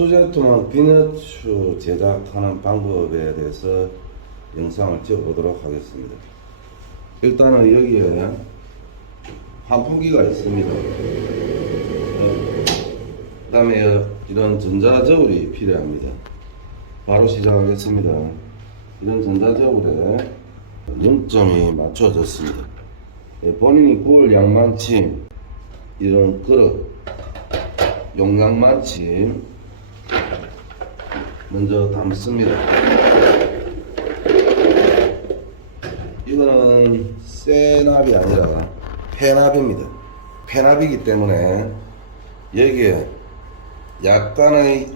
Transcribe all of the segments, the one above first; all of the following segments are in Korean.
수제토막 비너츠 제작하는 방법에 대해서 영상을 찍어보도록 하겠습니다. 일단은 여기에 환풍기가 있습니다. 그 다음에 이런 전자저울이 필요합니다. 바로 시작하겠습니다. 이런 전자저울에 눈점이 맞춰졌습니다. 예, 본인이 구울 양만침, 이런 그릇, 용량만침 먼저 담습니다. 이거는 세납이 아니라 폐납입니다. 폐납이기 때문에 여기에 약간의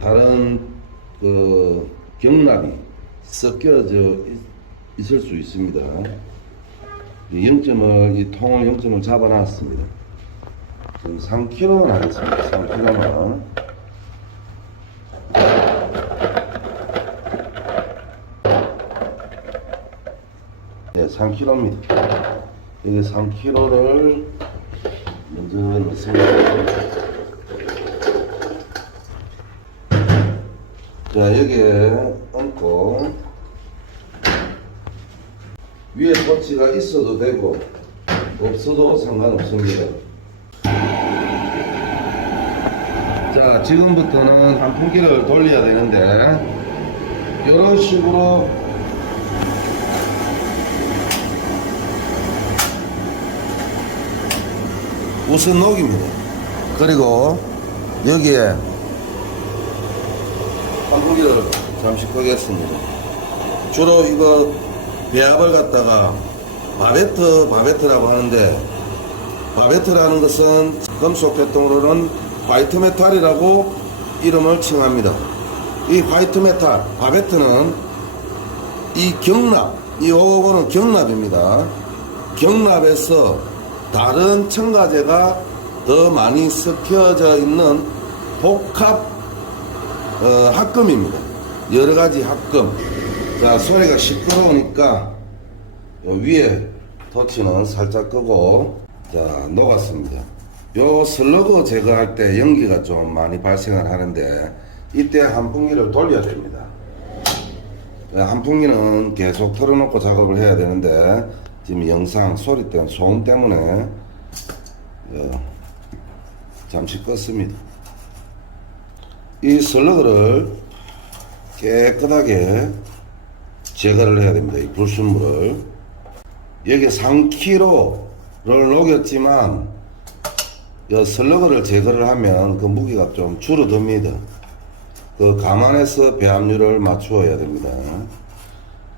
다른 그 경납이 섞여져 있- 있을 수 있습니다. 이 0점을 이 통을 0점을 잡아놨습니다. 지금 3kg는 하겠습니다. 3kg는 3kg입니다. 여기 3kg를 먼저 넣습니다. 자, 여기에 얹고 위에 토치가 있어도 되고 없어도 상관없습니다. 자, 지금부터는 환풍기를 돌려야 되는데 이런 식으로 우선 녹입니다. 그리고 여기에 환풍기를 잠시 끄겠습니다. 주로 이거 배합을 갖다가 바베트 바베트라고 하는데 바베트라는 것은 금속 계통으로는 화이트 메탈이라고 이름을 칭합니다. 이 화이트 메탈 바베트는 이 경납 이 요거는 경납입니다. 경납에서 다른 첨가제가 더 많이 섞여져 있는 복합 어, 합금입니다. 여러 가지 합금. 자, 소리가 시끄러우니까 요 위에 터치는 살짝 끄고 자, 녹았습니다. 요 슬러그 제거할 때 연기가 좀 많이 발생을 하는데 이때 환풍기를 돌려야 됩니다. 네, 환풍기는 계속 틀어놓고 작업을 해야 되는데 지금 영상 소리 때문에 소음 때문에 어, 잠시 껐습니다. 이 슬러그를 깨끗하게 제거를 해야 됩니다. 이 불순물을 여기 3kg를 녹였지만 이 슬러그를 제거를 하면 그 무게가 좀 줄어듭니다. 그 감안해서 배합률을 맞추어야 됩니다.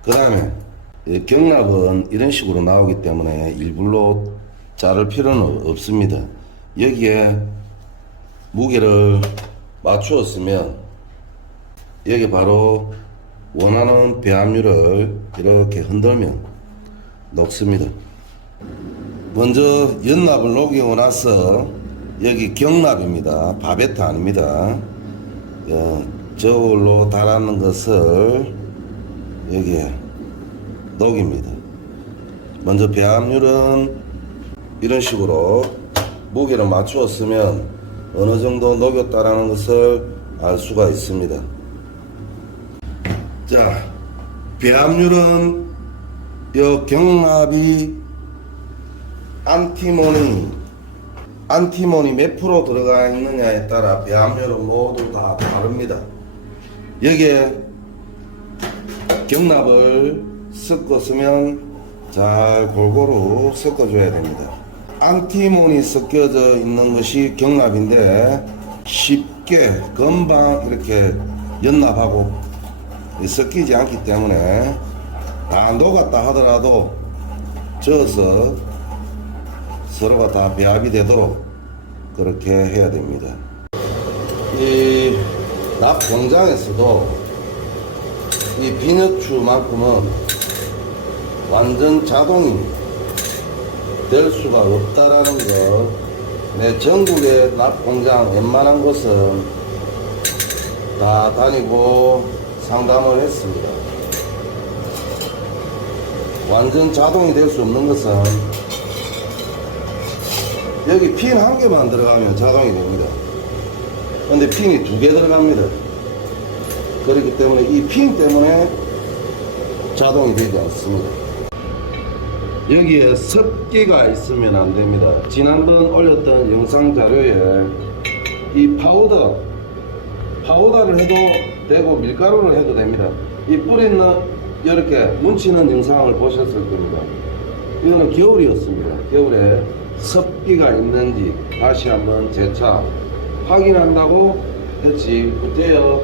그 다음에 경납은 이런 식으로 나오기 때문에 일부러 자를 필요는 없습니다. 여기에 무게를 맞추었으면 여기 바로 원하는 배합률을 이렇게 흔들면 녹습니다. 먼저 연납을 녹이고 나서 여기 경납입니다. 바베트 아닙니다. 어, 저울로 달았는 것을 여기에 녹입니다. 먼저 배합률은 이런 식으로 무게를 맞추었으면 어느 정도 녹였다라는 것을 알 수가 있습니다. 자, 배합률은 요 경합이 안티모니 안티모니 몇 프로 들어가 있느냐에 따라 배합률은 모두 다 다릅니다. 여기에 경납을 섞었으면 잘 골고루 섞어줘야 됩니다. 안티몬이 섞여져 있는 것이 경납인데 쉽게 금방 이렇게 연납하고 섞이지 않기 때문에 다 녹았다 하더라도 저어서 서로가 다 배합이 되도록 그렇게 해야 됩니다. 이 납 공장에서도 이 비너추만큼은 완전 자동이 될 수가 없다라는 거. 내 전국의 납 공장 웬만한 곳은 다 다니고 상담을 했습니다. 완전 자동이 될 수 없는 것은 여기 핀 한 개만 들어가면 자동이 됩니다. 근데 핀이 두 개 들어갑니다. 그렇기 때문에 이 핀 때문에 자동이 되지 않습니다. 여기에 습기가 있으면 안 됩니다. 지난번 올렸던 영상 자료에 이 파우더, 파우더를 해도 되고 밀가루를 해도 됩니다. 이 뿌리는 이렇게 뭉치는 영상을 보셨을 겁니다. 이거는 겨울이었습니다. 겨울에 습기가 있는지 다시 한번 재차 확인한다고 했지. 그때요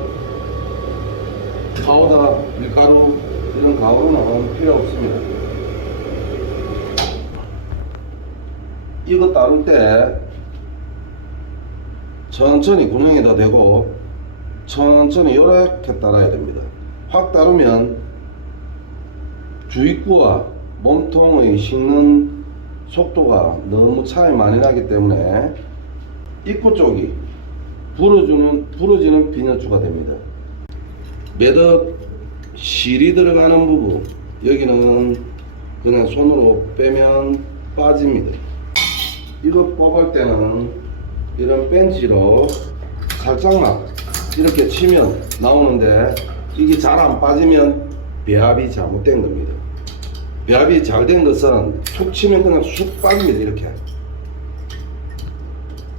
파우더, 밀가루 이런 가루는 필요 없습니다. 이거 따를 때 천천히 구멍에다 대고 천천히 이렇게 따라야 됩니다. 확 따르면 주입구와 몸통의 식는 속도가 너무 차이 많이 나기 때문에 입구 쪽이 부러지는, 부러지는 비녀추가 됩니다. 매듭 실이 들어가는 부분 여기는 그냥 손으로 빼면 빠집니다. 이거 뽑을 때는 이런 벤치로 살짝만 이렇게 치면 나오는데 이게 잘 안 빠지면 배합이 잘못된 겁니다. 배합이 잘 된 것은 툭 치면 그냥 쑥 빠집니다. 이렇게.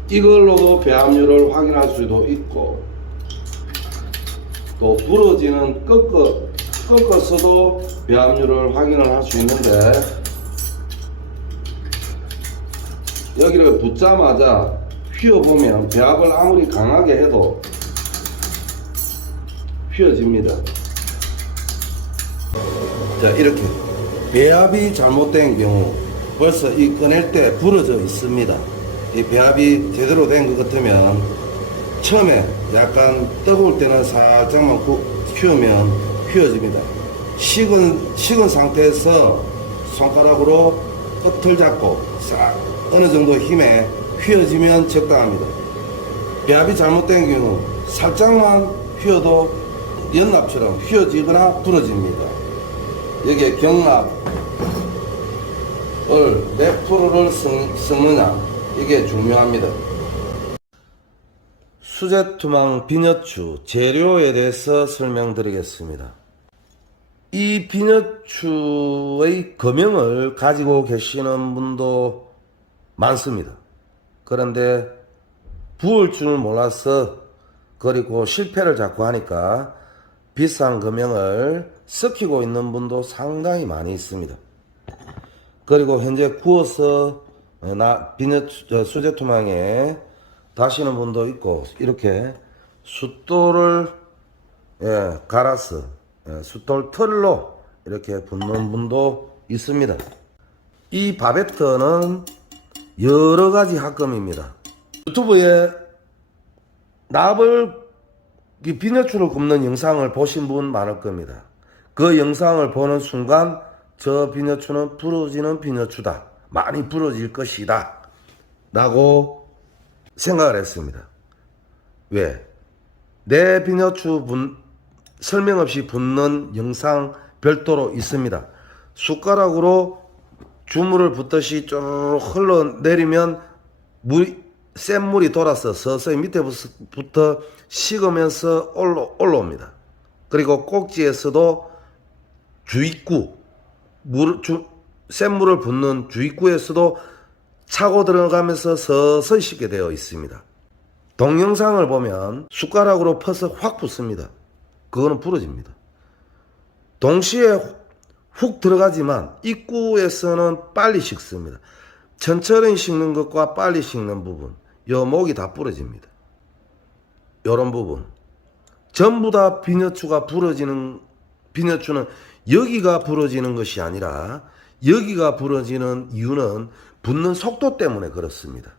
이걸로도 배합률을 확인할 수도 있고 또 부러지는 꺾어 꺾어서도 배합률을 확인을 할 수 있는데 여기를 붙자마자 휘어보면 배합을 아무리 강하게 해도 휘어집니다. 자 이렇게 배합이 잘못된 경우 벌써 이 꺼낼 때 부러져 있습니다. 이 배합이 제대로 된 것 같으면 처음에 약간 뜨거울 때는 살짝만 구, 휘으면 휘어집니다. 식은 식은 상태에서 손가락으로 끝을 잡고 싹 어느 정도 힘에 휘어지면 적당합니다. 배합이 잘못된 경우 살짝만 휘어도 연납처럼 휘어지거나 부러집니다. 여기에 경납을 몇 프로를 섞- 섞느냐 이게 중요합니다. 수제투망 비녀추 재료에 대해서 설명드리겠습니다. 이 비녀추의 금형을 가지고 계시는 분도 많습니다. 그런데 부을 줄 몰라서 그리고 실패를 자꾸 하니까 비싼 금형을 섞이고 있는 분도 상당히 많이 있습니다. 그리고 현재 구워서 비녀 수제 투망에 다시는 분도 있고 이렇게 숫돌을 예, 갈아서 예, 숫돌 털로 이렇게 붓는 분도 있습니다. 이 바베트는 여러 가지 학금입니다. 유튜브에 납을 이 비녀추를 굽는 영상을 보신 분 많을 겁니다. 그 영상을 보는 순간 저 비녀추는 부러지는 비녀추다. 많이 부러질 것이다. 라고 생각을 했습니다. 왜? 내 비녀추 분, 설명 없이 붓는 영상 별도로 있습니다. 숟가락으로 주물을 붓듯이 쪼르륵 흘러내리면 물, 센 물이 돌아서 서서히 밑에부터 식으면서 올라, 올라옵니다. 그리고 꼭지에서도 주입구, 물, 주, 센 물을 붓는 주입구에서도 차고 들어가면서 서서히 식게 되어 있습니다. 동영상을 보면 숟가락으로 퍼서 확 붓습니다. 그거는 부러집니다. 동시에 훅 들어가지만 입구에서는 빨리 식습니다. 천천히 식는 것과 빨리 식는 부분, 요 목이 다 부러집니다. 요런 부분. 전부 다 비녀추가 부러지는, 비녀추는 여기가 부러지는 것이 아니라 여기가 부러지는 이유는 붙는 속도 때문에 그렇습니다.